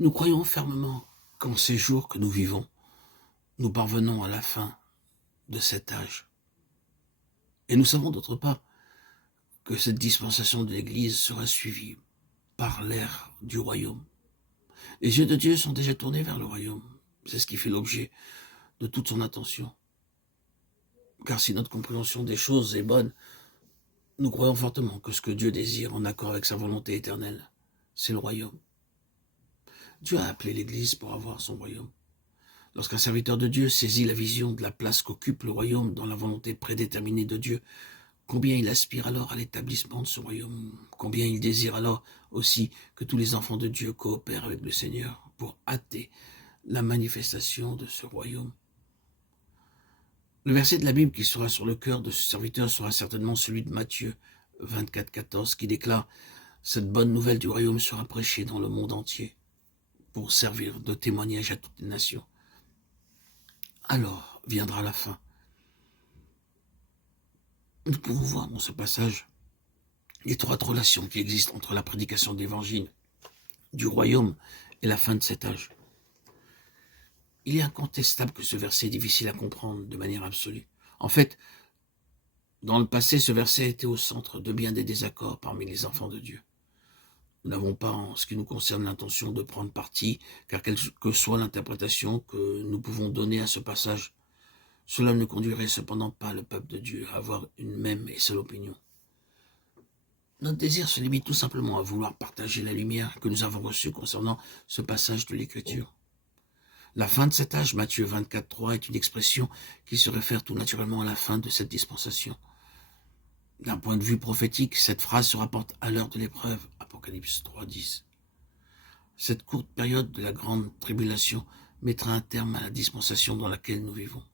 Nous croyons fermement qu'en ces jours que nous vivons, nous parvenons à la fin de cet âge. Et nous savons d'autre part que cette dispensation de l'Église sera suivie par l'ère du royaume. Les yeux de Dieu sont déjà tournés vers le royaume. C'est ce qui fait l'objet de toute son attention. Car si notre compréhension des choses est bonne, nous croyons fortement que ce que Dieu désire en accord avec sa volonté éternelle, c'est le royaume. Dieu a appelé l'Église pour avoir son royaume. Lorsqu'un serviteur de Dieu saisit la vision de la place qu'occupe le royaume dans la volonté prédéterminée de Dieu, combien il aspire alors à l'établissement de ce royaume, combien il désire alors aussi que tous les enfants de Dieu coopèrent avec le Seigneur pour hâter la manifestation de ce royaume. Le verset de la Bible qui sera sur le cœur de ce serviteur sera certainement celui de Matthieu 24, 14, qui déclare « Cette bonne nouvelle du royaume sera prêchée dans le monde entier pour servir de témoignage à toutes les nations. Alors viendra la fin. » Nous pouvons voir dans ce passage l'étroite relation qui existe entre la prédication de l'évangile, du royaume et la fin de cet âge. Il est incontestable que ce verset est difficile à comprendre de manière absolue. En fait, dans le passé, ce verset était au centre de bien des désaccords parmi les enfants de Dieu. Nous n'avons pas, en ce qui nous concerne, l'intention de prendre parti, car quelle que soit l'interprétation que nous pouvons donner à ce passage, cela ne conduirait cependant pas le peuple de Dieu à avoir une même et seule opinion. Notre désir se limite tout simplement à vouloir partager la lumière que nous avons reçue concernant ce passage de l'Écriture. La fin de cet âge, Matthieu 24, 3, est une expression qui se réfère tout naturellement à la fin de cette dispensation. D'un point de vue prophétique, cette phrase se rapporte à l'heure de l'épreuve, Apocalypse 3, 10. Cette courte période de la grande tribulation mettra un terme à la dispensation dans laquelle nous vivons.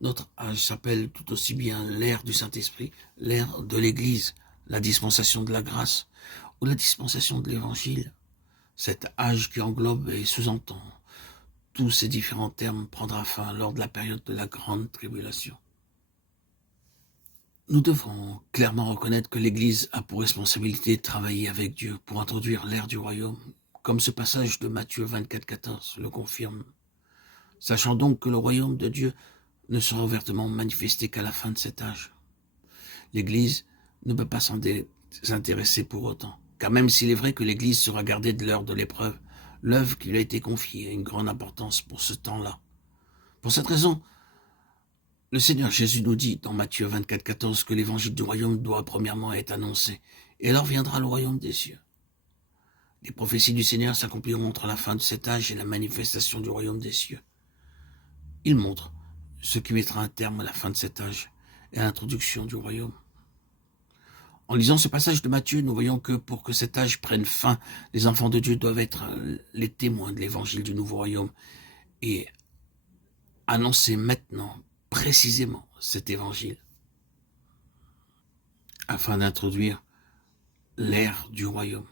Notre âge s'appelle tout aussi bien l'ère du Saint-Esprit, l'ère de l'Église, la dispensation de la grâce ou la dispensation de l'Évangile. Cet âge qui englobe et sous-entend tous ces différents termes prendra fin lors de la période de la grande tribulation. Nous devons clairement reconnaître que l'Église a pour responsabilité de travailler avec Dieu pour introduire l'ère du royaume, comme ce passage de Matthieu 24, 14 le confirme. Sachant donc que le royaume de Dieu ne sera ouvertement manifesté qu'à la fin de cet âge. L'Église ne peut pas s'en désintéresser pour autant, car même s'il est vrai que l'Église sera gardée de l'heure de l'épreuve, l'œuvre qui lui a été confiée a une grande importance pour ce temps-là. Pour cette raison, le Seigneur Jésus nous dit dans Matthieu 24, 14 que l'évangile du royaume doit premièrement être annoncé, et alors viendra le royaume des cieux. Les prophéties du Seigneur s'accompliront entre la fin de cet âge et la manifestation du royaume des cieux. Il montre ce qui mettra un terme à la fin de cet âge et à l'introduction du royaume. En lisant ce passage de Matthieu, nous voyons que pour que cet âge prenne fin, les enfants de Dieu doivent être les témoins de l'évangile du nouveau royaume et annoncer maintenant précisément cet évangile afin d'introduire l'ère du royaume.